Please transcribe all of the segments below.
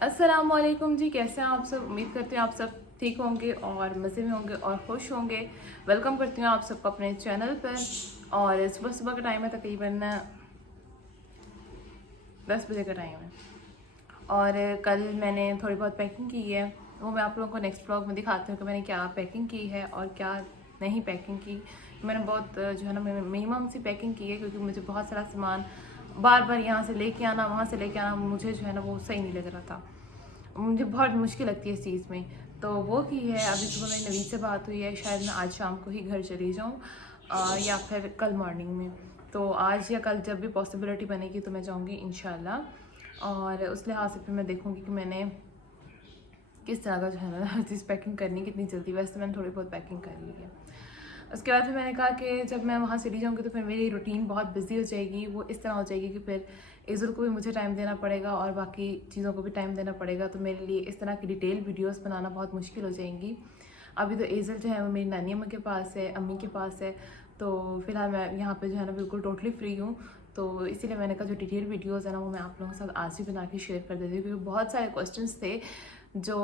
अस्सलामुअलैकुम जी, कैसे हैं आप सब। उम्मीद करती हूँ आप सब ठीक होंगे और मज़े में होंगे और खुश होंगे। वेलकम करती हूँ आप सबको अपने चैनल पर। और सुबह सुबह का टाइम है, तकरीबन 10 बजे का टाइम है। और कल मैंने थोड़ी बहुत पैकिंग की है, वो मैं आप लोगों को नेक्स्ट ब्लॉग में दिखाती हूँ कि मैंने क्या पैकिंग की है और क्या नहीं पैकिंग की। मैंने बहुत जो है ना मिनिमम सी पैकिंग की है, क्योंकि मुझे बहुत सारा सामान बार बार यहाँ से लेके आना वहाँ से लेके आना मुझे जो है ना वो सही नहीं लग रहा था। मुझे बहुत मुश्किल लगती है इस चीज़ में, तो वो की है। अभी सुबह मेरी नवीद से बात हुई है, शायद मैं आज शाम को ही घर चली जाऊँ या फिर कल मॉर्निंग में। तो आज या कल जब भी पॉसिबिलिटी बनेगी तो मैं जाऊँगी इंशाल्लाह। और उस लिहाज से फिर मैं देखूँगी कि मैंने किस तरह का जो है ना हर चीज़ पैकिंग करनी कितनी जल्दी। वैसे तो मैंने थोड़ी बहुत पैकिंग कर ली है। उसके बाद फिर मैंने कहा कि जब मैं वहाँ चली जाऊँगी तो फिर मेरी रूटीन बहुत बिजी हो जाएगी। वो इस तरह हो जाएगी कि फिर इज़ुल को भी मुझे टाइम देना पड़ेगा और बाकी चीज़ों को भी टाइम देना पड़ेगा। तो मेरे लिए इस तरह की डिटेल वीडियोस बनाना बहुत मुश्किल हो जाएंगी। अभी तो इज़ुल जो है वो मेरी नानी अम्मा के पास है, अम्मी के पास है। तो फिलहाल मैं यहाँ पे जो है ना बिल्कुल टोटली फ्री हूँ। तो इसीलिए मैंने कहा जो डिटेल वीडियोज़ है ना वो मैं आप लोगों के साथ आज ही बना के शेयर कर देती हूँ, क्योंकि बहुत सारे क्वेश्चन थे जो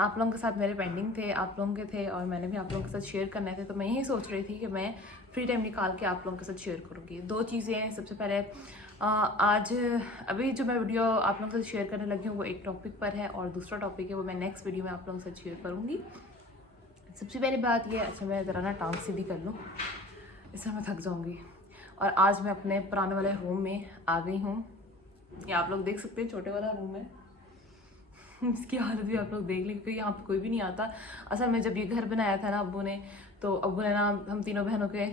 आप लोगों के साथ मेरे पेंडिंग थे, आप लोगों के थे, और मैंने भी आप लोगों के साथ शेयर करने थे। तो मैं यही सोच रही थी कि मैं फ्री टाइम निकाल के आप लोगों के साथ शेयर करूँगी। दो चीज़ें हैं। सबसे पहले आज अभी जो मैं वीडियो आप लोगों के साथ शेयर करने लगी हूँ वो एक टॉपिक पर है, और दूसरा टॉपिक है वो मैं नेक्स्ट वीडियो में आप लोगों के साथ शेयर करूँगी। सबसे पहली बात ये, अच्छा मैं ज़रा ना टांग सीधी कर लूँ, इससे मैं थक जाऊँगी। और आज मैं अपने पुराने वाले रूम में आ गई हूँ। ये आप लोग देख सकते हैं, छोटे वाला रूम है। इसकी हालत भी आप लोग देख लें, क्योंकि यहाँ पे कोई भी नहीं आता। असल में जब ये घर बनाया था ना अब्बू ने, तो अब्बू ने ना हम तीनों बहनों के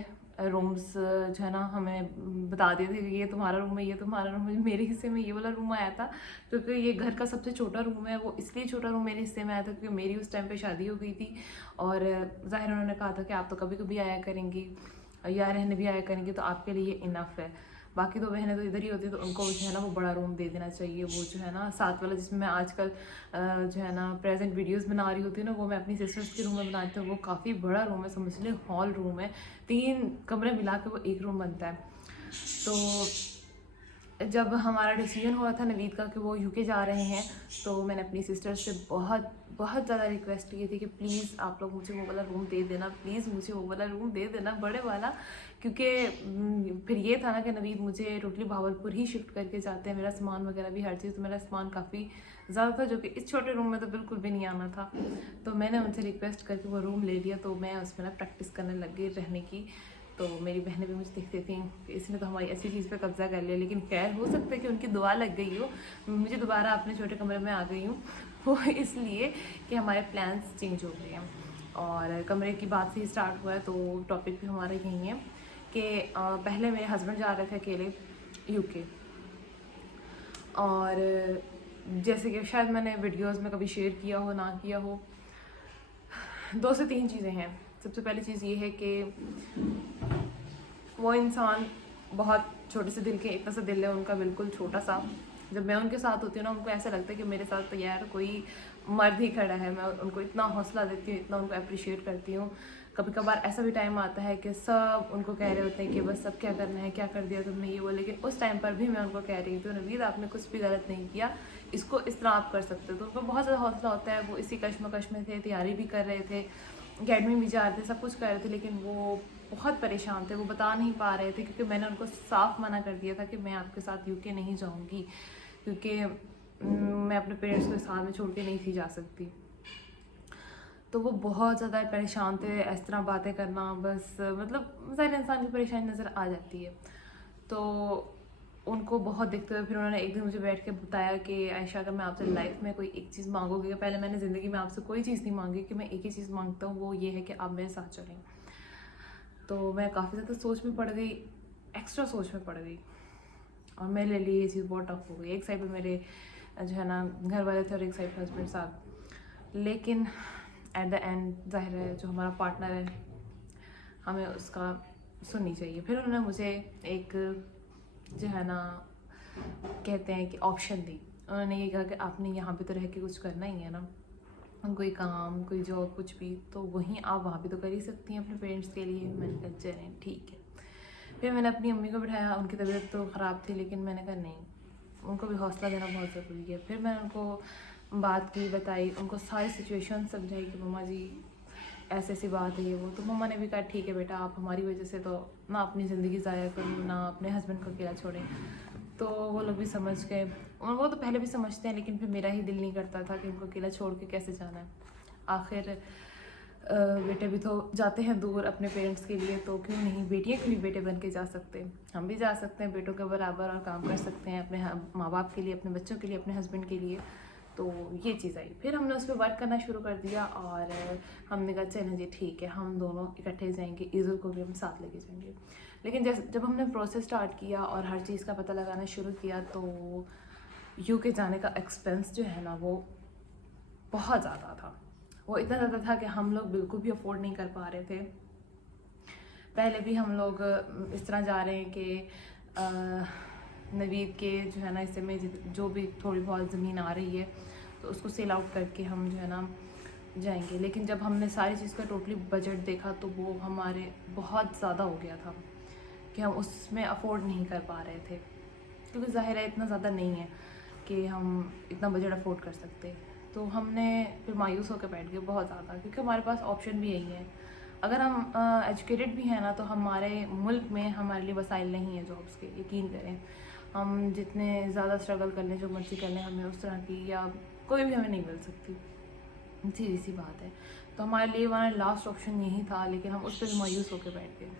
रूम्स जो है ना हमें बता दिए थे कि ये तुम्हारा रूम है, ये तुम्हारा रूम है। मेरे हिस्से में ये वाला रूम आया था, क्योंकि ये घर का सबसे छोटा रूम है। वो इसलिए छोटा रूम मेरे हिस्से में आया था क्योंकि मेरी उस टाइम पे शादी हो गई थी। और ज़ाहिर उन्होंने कहा था कि आप तो कभी कभी आया करेंगी या रहने भी आया करेंगी, तो आपके लिए इनफ है। बाकी दो बहनें तो इधर ही होती है, तो उनको जो है ना वो बड़ा रूम दे देना चाहिए। वो जो है ना साथ वाला जिसमें मैं आजकल जो है ना प्रेजेंट वीडियोस बना रही होती है ना, वो मैं अपनी सिस्टर्स के रूम में बनाती हूँ। वो काफ़ी बड़ा रूम है, समझ लें हॉल रूम है। 3 कमरे मिला के वो एक रूम बनता है। तो जब हमारा डिसीजन हुआ था नवीद का कि वो यूके जा रहे हैं, तो मैंने अपनी सिस्टर से बहुत बहुत ज़्यादा रिक्वेस्ट की थी कि प्लीज़ आप लोग मुझे वो वाला रूम दे देना, प्लीज़ मुझे वो वाला रूम दे देना, बड़े वाला। क्योंकि फिर ये था ना कि नवीद मुझे टोटली भावलपुर ही शिफ्ट करके जाते हैं। मेरा सामान वगैरह भी हर चीज़, तो मेरा सामान काफ़ी ज़्यादा था, जो कि इस छोटे रूम में तो बिल्कुल भी नहीं आना था। तो मैंने उनसे रिक्वेस्ट करके वो रूम ले लिया। तो मैं उसमें ना प्रैक्टिस करने लग गई रहने की। तो मेरी बहनें भी मुझे देखती थी कि इसने तो हमारी ऐसी चीज़ पे कब्जा कर लिया। लेकिन खैर हो सकता है कि उनकी दुआ लग गई हो, मुझे दोबारा अपने छोटे कमरे में आ गई हूँ। वो इसलिए कि हमारे प्लान्स चेंज हो गए हैं। और कमरे की बात से ही स्टार्ट हुआ है, तो टॉपिक भी हमारा यही है कि पहले मेरे हस्बैंड जा रहे थे अकेले यूके। और जैसे कि शायद मैंने वीडियोस में कभी शेयर किया हो ना किया हो, 2 से 3 चीज़ें हैं। सबसे पहली चीज़ ये है कि वो इंसान बहुत छोटे से दिल के, इतना सा दिल है उनका, बिल्कुल छोटा सा। जब मैं उनके साथ होती हूँ ना, उनको ऐसा लगता है कि मेरे साथ तो यार कोई मर्द ही खड़ा है। मैं उनको इतना हौसला देती हूँ, इतना उनको अप्रिशिएट करती हूँ। कभी कभार ऐसा भी टाइम आता है कि सब उनको कह रहे होते हैं कि बस सब क्या करना है, क्या कर दिया तुमने ये वो। लेकिन उस टाइम पर भी मैं उनको कह रही थी नवीद आपने कुछ भी गलत नहीं किया, इसको इस तरह आप कर सकते हो। तो उनको बहुत ज़्यादा हौसला होता है। वो इसी कश्मकश में थे, तैयारी भी कर रहे थे, अकेडमी भी जा रहे थे, सब कुछ कर रहे थे, लेकिन वो बहुत परेशान थे। वो बता नहीं पा रहे थे, क्योंकि मैंने उनको साफ मना कर दिया था कि मैं आपके साथ यूके नहीं जाऊंगी, क्योंकि मैं अपने पेरेंट्स को साथ में छोड़ के नहीं थी जा सकती। तो वो बहुत ज़्यादा परेशान थे। इस तरह बातें करना, बस मतलब ज़ाहिर इंसान की परेशानी नज़र आ जाती है। तो उनको बहुत दिखते हुए फिर उन्होंने एक दिन मुझे बैठ के बताया कि आयशा अगर मैं आपसे लाइफ में कोई एक चीज़ मांगोगी, पहले मैंने ज़िंदगी में आपसे कोई चीज़ नहीं मांगी, कि मैं एक ही चीज़ मांगता हूँ, वो ये है कि आप मेरे साथ चलें। तो मैं काफ़ी ज़्यादा सोच में पड़ गई, एक्स्ट्रा सोच में पड़ गई, और मेरे लिए ये चीज़ बहुत टफ हो गई। एक साइड पे मेरे जो है ना घर वाले थे और एक साइड पे हस्बैंड साथ। लेकिन एट द एंड जाहिर है जो हमारा पार्टनर है हमें उसका सुननी चाहिए। फिर उन्होंने मुझे एक जो है ना कहते हैं कि ऑप्शन दी। उन्होंने ये कहा कि आपने यहाँ पे तो रह के कुछ करना ही है ना, कोई काम कोई जॉब कुछ भी, तो वहीं आप वहाँ पे तो कर ही सकती हैं अपने पेरेंट्स के लिए। मैंने कहा चलें ठीक है। फिर मैंने अपनी अम्मी को बिठाया, उनकी तबीयत तो ख़राब थी, लेकिन मैंने कहा नहीं, उनको भी हौसला देना बहुत ज़रूरी है। फिर मैंने उनको बात की, बताई, उनको सारी सिचुएशन समझाई कि मम्मा जी ऐसी ऐसी बात है ये वो। तो मम्मा ने भी कहा ठीक है बेटा, आप हमारी वजह से तो ना अपनी ज़िंदगी ज़ाया करो, ना अपने हस्बैंड को अकेला छोड़ें। तो वो लोग भी समझ गए, और वो तो पहले भी समझते हैं, लेकिन फिर मेरा ही दिल नहीं करता था कि उनको अकेला छोड़ के कैसे जाना है। आखिर बेटे भी तो जाते हैं दूर अपने पेरेंट्स के लिए, तो क्यों नहीं, बेटियाँ क्यों नहीं बेटे बन के जा सकते, हम भी जा सकते हैं बेटों के बराबर और काम कर सकते हैं अपने माँ बाप के लिए, अपने बच्चों के लिए, अपने हस्बैंड के लिए। तो ये चीज़ आई, फिर हमने उस पर वर्क करना शुरू कर दिया और हमने कहा चलें जी ठीक है, हम दोनों इकट्ठे जाएंगे, ईज़ुल को भी हम साथ लेके जाएंगे। लेकिन जब हमने प्रोसेस स्टार्ट किया और हर चीज़ का पता लगाना शुरू किया, तो यूके जाने का एक्सपेंस जो है ना वो बहुत ज़्यादा था। वो इतना ज़्यादा था कि हम लोग बिल्कुल भी अफोर्ड नहीं कर पा रहे थे। पहले भी हम लोग इस तरह जा रहे हैं कि नवीद के जो है ना हिस्से में जो भी थोड़ी बहुत ज़मीन आ रही है तो उसको सेल आउट करके हम जो है ना जाएंगे। लेकिन जब हमने सारी चीज़ का टोटली बजट देखा तो वो हमारे बहुत ज़्यादा हो गया था कि हम उसमें अफोर्ड नहीं कर पा रहे थे, क्योंकि ज़ाहिर है इतना ज़्यादा नहीं है कि हम इतना बजट अफोर्ड कर सकते। तो हमने फिर मायूस होकर बैठ गए बहुत ज़्यादा, क्योंकि हमारे पास ऑप्शन भी यही है। अगर हम एजुकेटेड भी हैं ना, तो हमारे मुल्क में हमारे लिए वसाइल नहीं है जॉब्स के, यकीन करें। हम जितने ज़्यादा स्ट्रगल कर लें, जो मर्ज़ी कर लें, हमें उस तरह की या कोई भी हमें नहीं मिल सकती, सीधी सी बात है। तो हमारे लिए हमारा लास्ट ऑप्शन यही था, लेकिन हम उस पर भी मायूस होकर बैठ गए।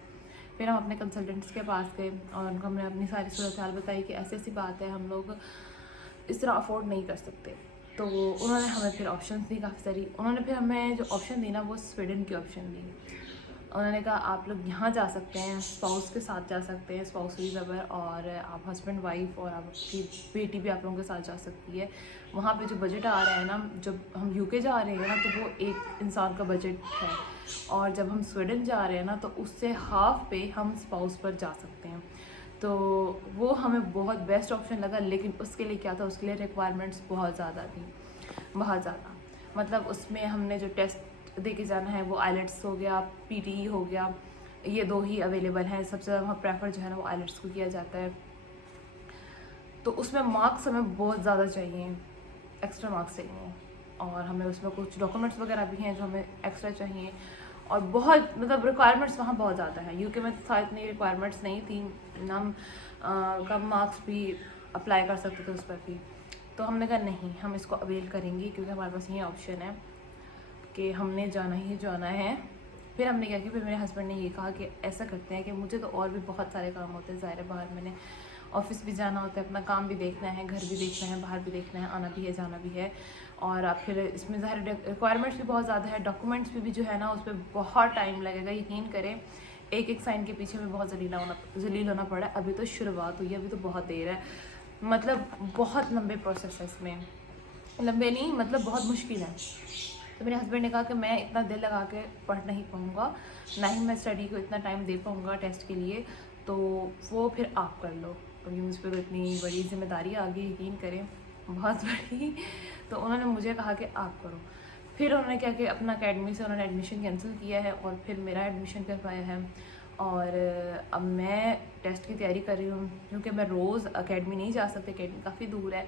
फिर हम अपने कंसल्टेंट्स के पास गए और उनको हमने अपनी सारी सूरत हाल बताई कि ऐसी ऐसी बात है, हम लोग इस तरह अफोर्ड नहीं कर सकते। तो उन्होंने हमें फिर ऑप्शंस दी काफ़ी सारी। उन्होंने फिर हमें जो ऑप्शन दी ना वो स्वीडन की ऑप्शन दी। उन्होंने कहा आप लोग यहाँ जा सकते हैं, स्पाउस के साथ जा सकते हैं, स्पाउस वीज़ा पर, और आप हस्बैंड वाइफ और आपकी बेटी भी आप लोगों के साथ जा सकती है। वहाँ पे जो बजट आ रहा है ना, जब हम यूके जा रहे हैं ना तो वो एक इंसान का बजट है, और जब हम स्वीडन जा रहे हैं ना तो उससे हाफ पे हम स्पाउस पर जा सकते हैं। तो वो हमें बहुत बेस्ट ऑप्शन लगा। लेकिन उसके लिए क्या था, उसके लिए रिक्वायरमेंट्स बहुत ज़्यादा थी, बहुत ज़्यादा। मतलब उसमें हमने जो टेस्ट दे के जाना है वो आइलेट्स हो गया, पीटीई हो गया, ये दो ही अवेलेबल हैं। सबसे ज़्यादा वहाँ प्रेफर जो है ना वो आइलेट्स को किया जाता है। तो उसमें मार्क्स हमें बहुत ज़्यादा चाहिए, एक्स्ट्रा मार्क्स चाहिए, और हमें उसमें कुछ डॉक्यूमेंट्स वगैरह भी हैं जो हमें एक्स्ट्रा चाहिए, और बहुत मतलब रिक्वायरमेंट्स वहाँ बहुत ज़्यादा है। यूके में तो इतनी रिक्वायरमेंट्स नहीं थी, हम कम मार्क्स भी अप्लाई कर सकते थे उस पर भी। तो हमने कहा नहीं, हम इसको अवेल करेंगे, क्योंकि हमारे पास ये ऑप्शन है कि हमने जाना ही जाना है। फिर हमने क्या किया, फिर मेरे हस्बैंड ने ये कहा कि ऐसा करते हैं कि मुझे तो और भी बहुत सारे काम होते हैं, ज़ाहिर है बाहर मैंने ऑफिस भी जाना होता है, अपना काम भी देखना है, घर भी देखना है, बाहर भी देखना है, आना भी है, जाना भी है, और आप फिर इसमें ज़ाहिर रिक्वायरमेंट्स भी बहुत ज़्यादा है, डॉक्यूमेंट्स भी जो है ना उस पर बहुत टाइम लगेगा। यकीन करें एक एक साइन के पीछे में बहुत जलील होना पड़ा है। अभी तो शुरुआत हुई है, अभी तो बहुत देर है, मतलब बहुत लंबे प्रोसेस है इसमें, लंबे नहीं मतलब बहुत मुश्किल है। तो मेरे हस्बैंड ने कहा कि मैं इतना दिल लगा के पढ़ नहीं पाऊँगा, ना ही मैं स्टडी को इतना टाइम दे पाऊँगा टेस्ट के लिए, तो वो फिर आप कर लो। अभी मुझ पर तो इतनी बड़ी जिम्मेदारी आ गई, यकीन करें बहुत बड़ी। तो उन्होंने मुझे कहा कि आप करो। फिर उन्होंने क्या कि अपना अकेडमी से उन्होंने एडमिशन कैंसिल किया है और फिर मेरा एडमिशन करवाया है। और अब मैं टेस्ट की तैयारी कर रही हूँ, क्योंकि मैं रोज़ अकेडमी नहीं जा सकती, अकेडमी काफ़ी दूर है,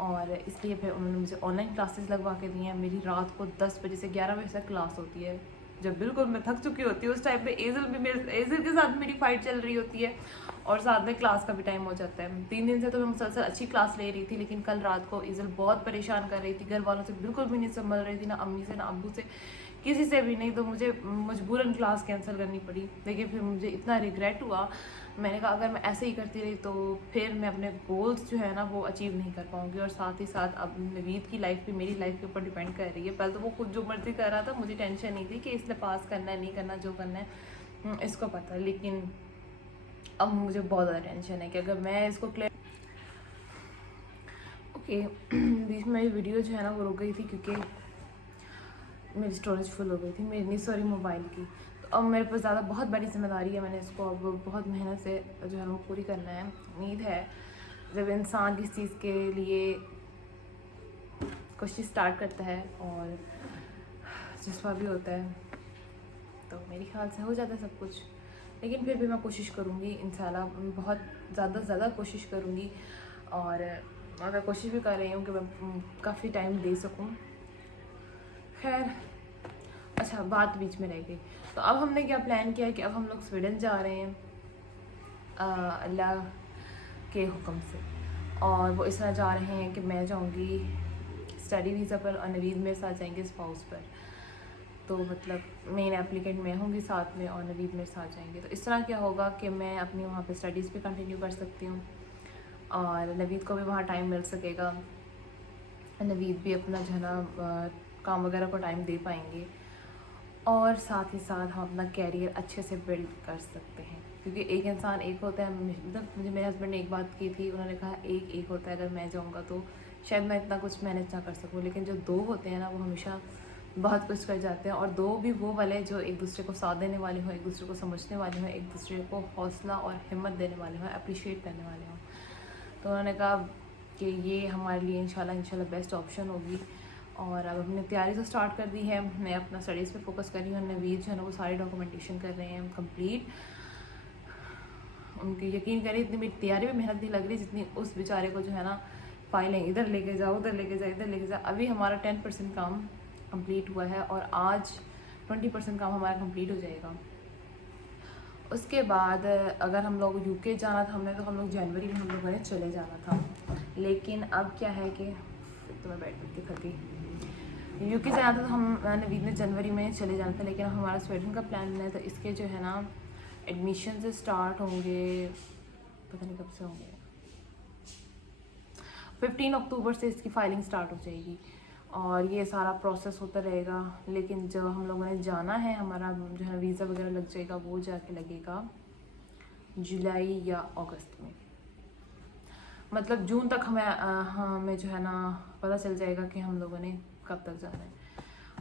और इसलिए फिर उन्होंने मुझे ऑनलाइन क्लासेस लगवा के दी हैं। मेरी रात को 10 बजे से 11 बजे तक क्लास होती है, जब बिल्कुल मैं थक चुकी होती हूँ। उस टाइम पे एज़ल के साथ मेरी फ़ाइट चल रही होती है, और साथ में क्लास का भी टाइम हो जाता है। 3 दिन से तो मैं मुसलसल अच्छी क्लास ले रही थी, लेकिन कल रात को एज़ल बहुत परेशान कर रही थी, घर वालों से बिल्कुल भी नहीं संभल रही थी, ना अम्मी से ना अब्बू से, किसी से भी नहीं। तो मुझे मजबूरन क्लास कैंसिल करनी पड़ी। लेकिन फिर मुझे इतना रिग्रेट हुआ, मैंने कहा अगर मैं ऐसे ही करती रही तो फिर मैं अपने गोल्स जो है ना वो अचीव नहीं कर पाऊँगी। और साथ ही साथ अब नवीद की लाइफ भी मेरी लाइफ के ऊपर डिपेंड कर रही है। पहले तो वो खुद जो मर्जी कर रहा था, मुझे टेंशन नहीं थी कि इसने पास करना है नहीं करना, जो करना है इसको पता है। लेकिन अब मुझे बहुत ज़्यादा टेंशन है कि अगर मैं इसको बीच में वीडियो जो है ना वो रुक गई थी, क्योंकि मेरी स्टोरेज फुल हो गई थी, मेरी मोबाइल की। तो अब मेरे पास ज़्यादा बहुत बड़ी जिम्मेदारी है, मैंने इसको अब बहुत मेहनत से जो है वो पूरी करना है। उम्मीद है जब इंसान किसी चीज़ के लिए कोशिश स्टार्ट करता है और जज्बा भी होता है, तो मेरे ख्याल से हो जाता है सब कुछ। लेकिन फिर भी मैं कोशिश करूँगी इंशाल्लाह, बहुत ज़्यादा कोशिश करूँगी और मैं कोशिश भी कर रही हूँ कि मैं काफ़ी टाइम दे सकूँ। खैर अच्छा, बात बीच में रह गई। तो अब हमने क्या प्लान किया कि अब हम लोग स्वीडन जा रहे हैं अल्लाह के हुक्म से। और वो इस तरह जा रहे हैं कि मैं जाऊंगी स्टडी वीज़ा पर और नवीद मेरे साथ जाएंगे स्पाउस पर। तो मतलब मेन एप्लीकेंट मैं होंगी साथ में और नवीद मेरे साथ जाएंगे। तो इस तरह क्या होगा कि मैं अपनी वहाँ पे स्टडीज़ भी कंटिन्यू कर सकती हूँ और नवीद को भी वहाँ टाइम मिल सकेगा। नवीद भी अपना जो है ना काम वगैरह को टाइम दे पाएंगे और साथ ही साथ हम अपना कैरियर अच्छे से बिल्ड कर सकते हैं। क्योंकि एक इंसान एक होता है, मतलब मुझे मेरे हस्बैंड ने एक बात की थी, उन्होंने कहा एक होता है, अगर मैं जाऊँगा तो शायद मैं इतना कुछ मैनेज ना कर सकूँ, लेकिन जो दो होते हैं ना वो हमेशा बहुत कुछ कर जाते हैं। और दो भी वो वाले जो एक दूसरे को साथ देने वाले हों, एक दूसरे को समझने वाले हों, एक दूसरे को हौसला और हिम्मत देने वाले हों, अप्रिशिएट करने वाले हों। तो उन्होंने कहा कि ये हमारे लिए इंशाल्लाह बेस्ट ऑप्शन होगी। और अब हमने तैयारी तो स्टार्ट कर दी है। मैं अपना स्टडीज़ पे फोकस कर रही हूँ। नवीद जो है ना वो सारे डॉक्यूमेंटेशन कर रहे हैं कंप्लीट। उनकी यकीन करें इतनी मेरी तैयारी में मेहनत नहीं लग रही जितनी उस बेचारे को जो है ना फाइलें इधर लेके जाओ, उधर लेके जाओ, इधर लेके जाओ। अभी हमारा 10% काम कंप्लीट हुआ है और आज 20% काम हमारा कंप्लीट हो जाएगा। उसके बाद अगर हम लोग यूके जाना था हमने, तो हम लोग जनवरी में हम लोगों ने चले जाना था। लेकिन अब क्या है कि तो मैं बैठ के थक गई। यूके जाना था तो हम नवीद ने जनवरी में चले जाना था, लेकिन हमारा स्वीडन का प्लान है। तो इसके जो है ना एडमिशन से स्टार्ट होंगे, पता नहीं कब से होंगे, 15 अक्टूबर से इसकी फाइलिंग स्टार्ट हो जाएगी और ये सारा प्रोसेस होता रहेगा। लेकिन जब हम लोगों ने जाना है, हमारा जो है वीज़ा वगैरह लग जाएगा, वो जाके लगेगा जुलाई या अगस्त में। मतलब जून तक हमें जो है ना पता चल जाएगा कि हम लोगों ने कब तक जाना है।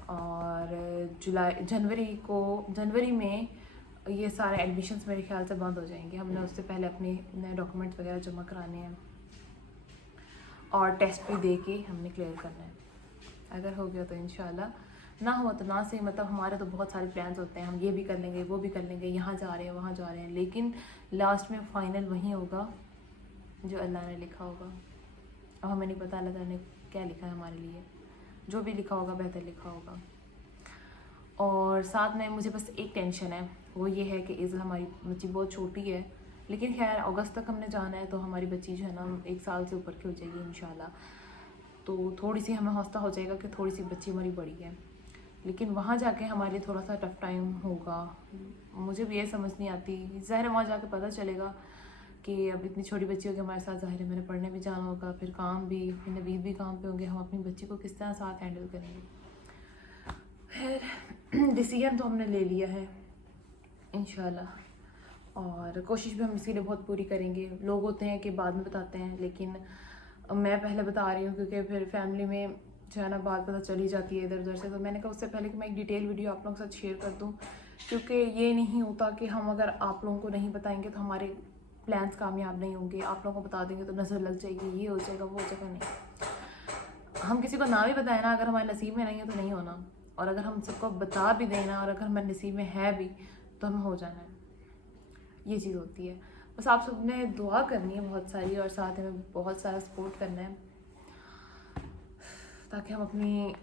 और जनवरी में ये सारे एडमिशन्स मेरे ख्याल से बंद हो जाएंगे। हमने उससे पहले अपने नए डॉक्यूमेंट्स वगैरह जमा कराने हैं और टेस्ट भी दे के हमने क्लियर करना है। अगर हो गया तो इंशाल्लाह, ना हो तो ना सही। मतलब हमारे तो बहुत सारे प्लान्स होते हैं, हम ये भी कर लेंगे, वो भी कर लेंगे, यहाँ जा रहे हैं, वहाँ जा रहे हैं, लेकिन लास्ट में फ़ाइनल वही होगा जो अल्लाह ने लिखा होगा। अब हमें नहीं पता अल्लाह ताला ने क्या लिखा है हमारे लिए। जो भी लिखा होगा बेहतर लिखा होगा। और साथ में मुझे बस एक टेंशन है, वो ये है कि इज़ हमारी बच्ची बहुत छोटी है, लेकिन खैर अगस्त तक हमने जाना है तो हमारी बच्ची जो है ना 1 साल से ऊपर की हो जाएगी इंशाल्लाह। तो थोड़ी सी हमें हौसला हो जाएगा कि थोड़ी सी बच्ची हमारी बड़ी है। लेकिन वहाँ जाके हमारे लिए थोड़ा सा टफ़ टाइम होगा। मुझे भी ये समझ नहीं आती, ज़ाहिर है वहाँ जाके पता चलेगा कि अब इतनी छोटी बच्ची होगी हमारे साथ, ज़ाहिर है मैंने पढ़ने भी जाना होगा, फिर काम भी, फिर नवीद भी काम पे होंगे, हम अपनी बच्ची को किस तरह साथ हैंडल करेंगे। खैर डिसीजन तो हमने ले लिया है इंशाल्लाह, और कोशिश भी हम इसके लिए बहुत पूरी करेंगे। लोग होते हैं कि बाद में बताते हैं, लेकिन मैं पहले बता रही हूँ क्योंकि फिर फैमिली में जो है ना बात पता चली जाती है इधर उधर से। तो मैंने कहा उससे पहले कि मैं एक डिटेल वीडियो आप लोगों के साथ शेयर कर दूँ, क्योंकि ये नहीं होता कि हम अगर आप लोगों को नहीं बताएंगे तो हमारे प्लान्स कामयाब नहीं होंगे। आप लोगों को बता देंगे तो नज़र लग जाएगी, ये हो जाएगा, वो हो जाएगा। नहीं, हम किसी को ना भी बताएं ना, अगर हमारे नसीब में नहीं है तो नहीं होना। और अगर हम सबको बता भी देना और अगर हमारे नसीब में है भी तो हमें हो जाना है। ये चीज़ होती है। बस आप सब ने दुआ करनी है बहुत सारी, और साथ में बहुत सारा सपोर्ट करना है ताकि हम अपनी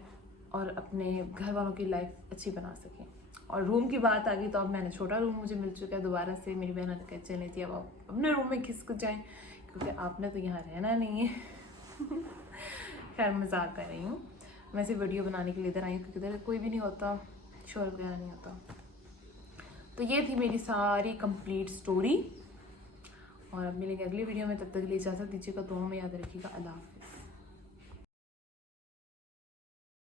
और अपने घर वालों की लाइफ अच्छी बना सकें। और रूम की बात आ गई तो अब मैंने छोटा रूम मुझे मिल चुका है दोबारा से। मेरी बहन ने कहा चले जी अब आप अपने रूम में खिसक जाएं, क्योंकि आपने तो यहाँ रहना नहीं है। खैर मजाक कर रही हूँ, मैं सिर्फ वीडियो बनाने के लिए इधर आई हूँ क्योंकि इधर कोई भी नहीं होता, शोर वगैरह नहीं होता। तो ये थी मेरी सारी कंप्लीट स्टोरी, और अब मिलेंगे अगली वीडियो में। तब तक के लिए इजाज़त दीजिएगा, दुआ में याद रखिएगा। अल्लाह हाफ़िज़।